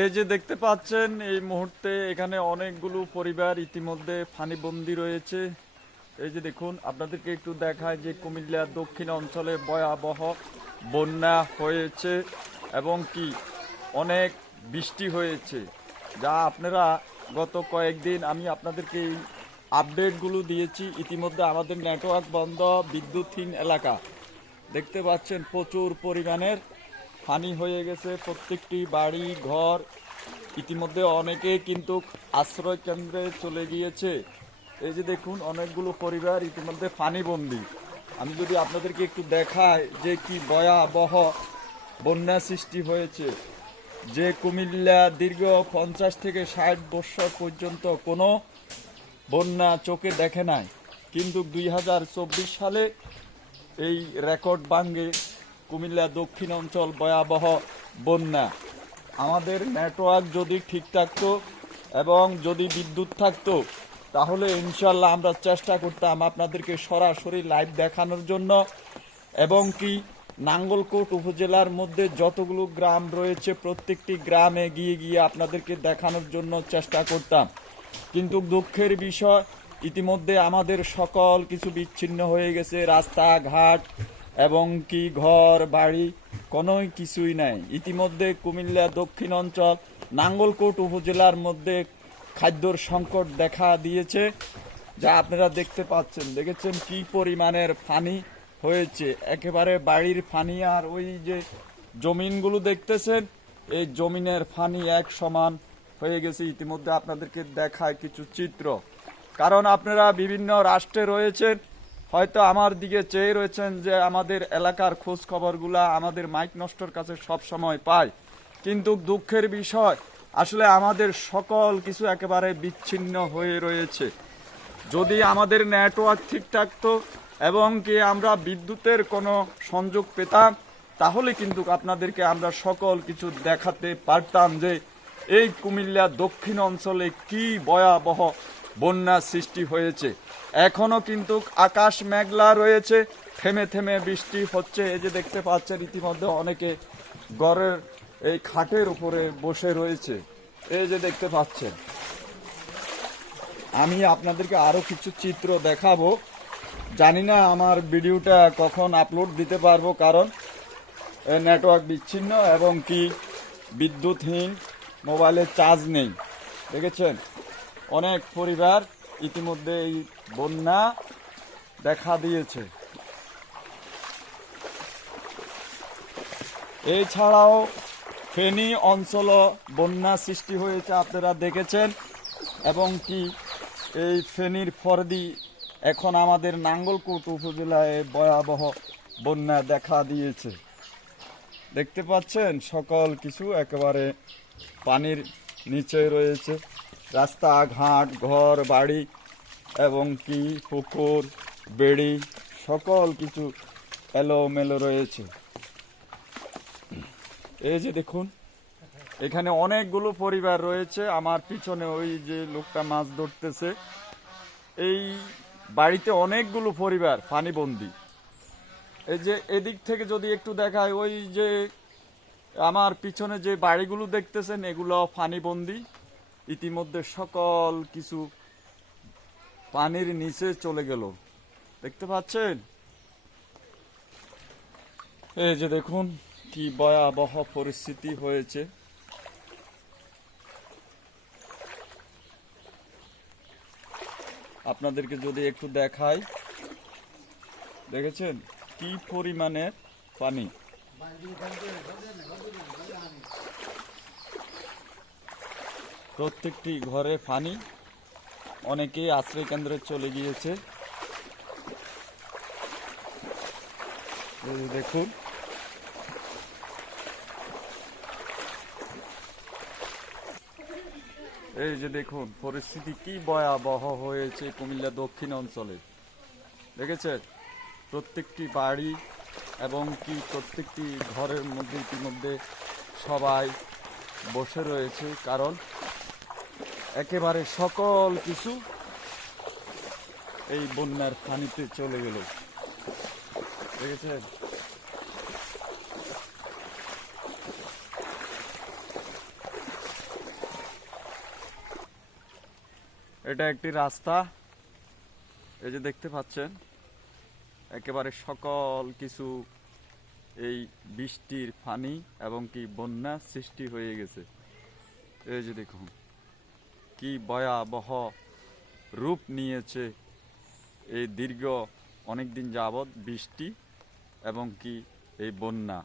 এই যে দেখতে পাচ্ছেন, এই মুহূর্তে এখানে অনেকগুলো পরিবার ইতিমধ্যে ফানিবন্দি রয়েছে। এই যে দেখুন, আপনাদেরকে একটু দেখায় যে কুমিল্লা দক্ষিণ অঞ্চলে ভয়াবহ বন্যা হয়েছে এবং কি অনেক বৃষ্টি হয়েছে। যা আপনারা গত কয়েকদিন আমি আপনাদেরকে এই আপডেটগুলো দিয়েছি। ইতিমধ্যে আমাদের নেটওয়ার্ক বন্ধ, বিদ্যুৎহীন এলাকা। দেখতে পাচ্ছেন প্রচুর পরিমাণের হানি হয়ে গেছে। প্রত্যেকটি বাড়ি, ঘর ইতিমধ্যে অনেকে কিন্তু আশ্রয় কেন্দ্রে চলে গিয়েছে। এই যে দেখুন, অনেকগুলো পরিবার ইতিমধ্যে পানিবন্দী। আমি যদি আপনাদেরকে একটু দেখাই যে কি ভয়াবহ বন্যা সৃষ্টি হয়েছে। যে কুমিল্লা দীর্ঘ পঞ্চাশ থেকে ষাট বছর পর্যন্ত কোনো বন্যা চোখে দেখে নাই। কিন্তু দুই হাজার চব্বিশ সালে এই রেকর্ড ভাঙ্গে কুমিল্লা দক্ষিণ অঞ্চল ভয়াবহ বন্যা। আমাদের নেটওয়ার্ক যদি ঠিক থাকতো এবং যদি বিদ্যুৎ থাকতো, তাহলে ইনশাল্লাহ আমরা চেষ্টা করতাম আপনাদেরকে সরাসরি লাইভ দেখানোর জন্য। এবং কি, নাঙ্গলকোট উপজেলার মধ্যে যতগুলো গ্রাম রয়েছে, প্রত্যেকটি গ্রামে গিয়ে গিয়ে আপনাদেরকে দেখানোর জন্য চেষ্টা করতাম। কিন্তু দুঃখের বিষয়, ইতিমধ্যে আমাদের সকল কিছু বিচ্ছিন্ন হয়ে গেছে। রাস্তাঘাট এবং কি ঘর, বাড়ি কোনোই কিছুই নাই। ইতিমধ্যে কুমিল্লা দক্ষিণ অঞ্চল, নাঙ্গলকোট উপজেলার মধ্যে খাদ্যর সংকট দেখা দিয়েছে, যা আপনারা দেখতে পাচ্ছেন। দেখেছেন কি পরিমাণের ফানি হয়েছে। একেবারে বাড়ির ফানি আর ওই যে জমিনগুলো দেখতেছেন, এই জমিনের ফানি এক সমান হয়ে গেছে। ইতিমধ্যে আপনাদেরকে দেখায় কিছু চিত্র। কারণ আপনারা বিভিন্ন রাষ্ট্রে রয়েছেন হয়তো আমার দিকে চেয়ে রয়েছেন যে আমাদের এলাকার খোঁজ খবরগুলা আমাদের মাইক নষ্টর কাছে সব সময় পায়। কিন্তু দুঃখের বিষয়, আসলে আমাদের সকল কিছু একেবারে বিচ্ছিন্ন হয়ে রয়েছে। যদি আমাদের নেটওয়ার্ক ঠিক থাকতো এবং কি আমরা বিদ্যুতের কোনো সংযোগ পেতাম, তাহলে কিন্তু আপনাদেরকে আমরা সকল কিছু দেখাতে পারতাম যে এই কুমিল্লা দক্ষিণ অঞ্চলে কি ভয়াবহ বন্যা সৃষ্টি হয়েছে। এখনও কিন্তু আকাশ মেঘলা রয়েছে। থেমে থেমে বৃষ্টি হচ্ছে। এই যে দেখতে পাচ্ছেন, ইতিমধ্যে অনেকে ঘরের এই খাটের উপরে বসে রয়েছে। এই যে দেখতে পাচ্ছেন, আমি আপনাদেরকে আরও কিছু চিত্র দেখাবো। জানি না আমার ভিডিওটা কখন আপলোড দিতে পারব, কারণ নেটওয়ার্ক বিচ্ছিন্ন এবং কি বিদ্যুৎহীন মোবাইলে চার্জ নেই। দেখেছেন? অনেক পরিবার ইতিমধ্যে এই বন্যা দেখা দিয়েছে। এছাড়াও ফেনী অঞ্চল বন্যা সৃষ্টি হয়েছে, আপনারা দেখেছেন। এবং কি এই ফেনীর ফরদি এখন আমাদের নাঙ্গলকোট উপজেলায় ভয়াবহ বন্যা দেখা দিয়েছে। দেখতে পাচ্ছেন, সকল কিছু একেবারে পানির নিচে রয়েছে। রাস্তাঘাট, ঘর, বাড়ি এবং কি, পুকুর, বেড়ি, সকল কিছু এলোমেলো রয়েছে। এই যে দেখুন, এখানে অনেকগুলো পরিবার রয়েছে। আমার পিছনে ওই যে লোকটা মাছ ধরতেছে। এই বাড়িতে অনেকগুলো পরিবার, পানিবন্দি। এই যে এদিক থেকে যদি একটু দেখায়, ওই যে আমার পিছনে যে বাড়িগুলো দেখতেছেন, এগুলো পানিবন্দি। ইতিমধ্যে সকল কিছু পানির নিচে চলে গেল। দেখতে পাচ্ছেন? এই যে দেখুন কি ভয়াবহ পরিস্থিতি হয়েছে। আপনাদেরকে যদি একটু দেখাই, দেখেছেন? কি পরিমাণের পানি? প্রত্যেকটি ঘরে পানি অনেকেই আশ্রয় কেন্দ্রে চলে গিয়েছে। দেখুন। এই যে দেখুন, পরিস্থিতি কি ভয়াবহ হয়েছে কুমিল্লা দক্ষিণ অঞ্চলে। দেখেছেন? প্রত্যেকটি বাড়ি এবং কি প্রত্যেকটি ঘরের মধ্যে ইতিমধ্যে সবাই বসে রয়েছে, কারণ একেবারে সকল কিছু এই বন্যার পানিতে চলে গেল। ঠিক আছে এটা একটি রাস্তা। এই যে দেখতে পাচ্ছেন, একেবারে সকল কিছু এই বৃষ্টির পানি এবং কি বন্যা সৃষ্টি হয়ে গেছে। এই যে দেখুন। কি ভয়াবহ রূপ নিয়েছে এই দীর্ঘ অনেকদিন যাবৎ বৃষ্টি এবং কি এই বন্যা?